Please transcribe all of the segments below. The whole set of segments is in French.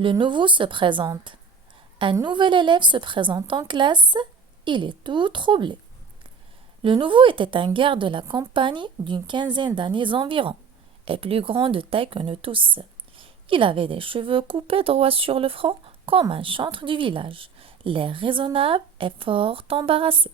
Le nouveau se présente. Un nouvel élève se présente en classe. Il est tout troublé. Le nouveau était un garde de la campagne d'une quinzaine d'années environ, et plus grand de taille que nous tous. Il avait des cheveux coupés droit sur le front, comme un chantre du village, l'air raisonnable et fort embarrassé.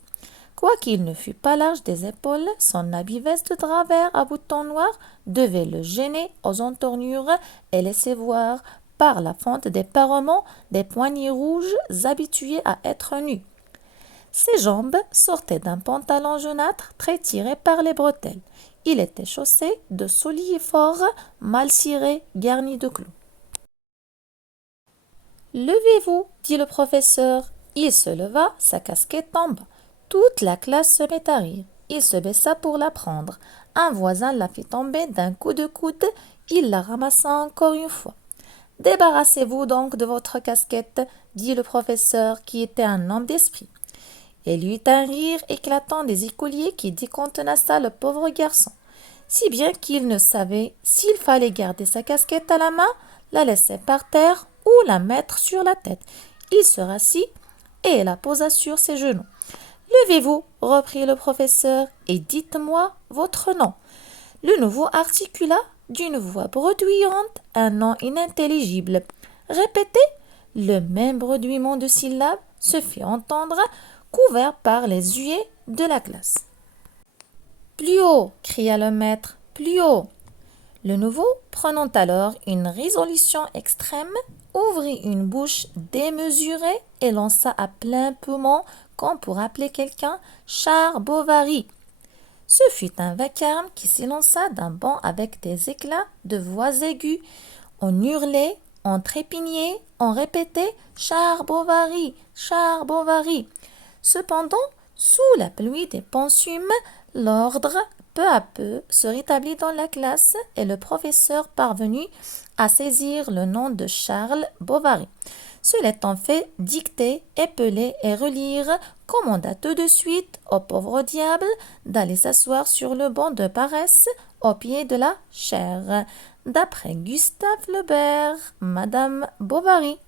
Quoiqu'il ne fût pas large des épaules, son habit veste de drap vert à boutons noirs devait le gêner aux entournures et laisser voir, par la fente des parements, des poignets rouges habitués à être nus. Ses jambes sortaient d'un pantalon jaunâtre très tiré par les bretelles. Il était chaussé de souliers forts, mal cirés, garnis de clous. Levez-vous, dit le professeur. Il se leva, sa casquette tomba. Toute la classe se mit à rire. Il se baissa pour la prendre. Un voisin la fit tomber d'un coup de coude. Il la ramassa encore une fois. Débarrassez-vous donc de votre casquette, dit le professeur, qui était un homme d'esprit. Il y eut un rire éclatant des écoliers qui décontenaça le pauvre garçon, si bien qu'il ne savait s'il fallait garder sa casquette à la main, la laisser par terre ou la mettre sur la tête. Il se rassit et la posa sur ses genoux. Levez-vous, reprit le professeur, et dites-moi votre nom. Le nouveau articula d'une voix bredouillante un nom inintelligible. Répétez. Le même bredouillement de syllabes se fit entendre, couvert par les huées de la classe. Plus haut, cria le maître, plus haut. Le nouveau, prenant alors une résolution extrême, ouvrit une bouche démesurée et lança à plein poumon, comme pour appeler quelqu'un, Char Bovary. Ce fut un vacarme qui s'élança d'un bond avec des éclats de voix aiguës. On hurlait, on trépignait, on répétait Char Bovary, Char Bovary. Cependant, sous la pluie des pensumes, l'ordre peu à peu se rétablit dans la classe et le professeur parvenu à saisir le nom de Charles Bovary. Se l'étant fait dicter, épeler et relire, commanda tout de suite au pauvre diable d'aller s'asseoir sur le banc de paresse au pied de la chaire. D'après Gustave Lebert, Madame Bovary.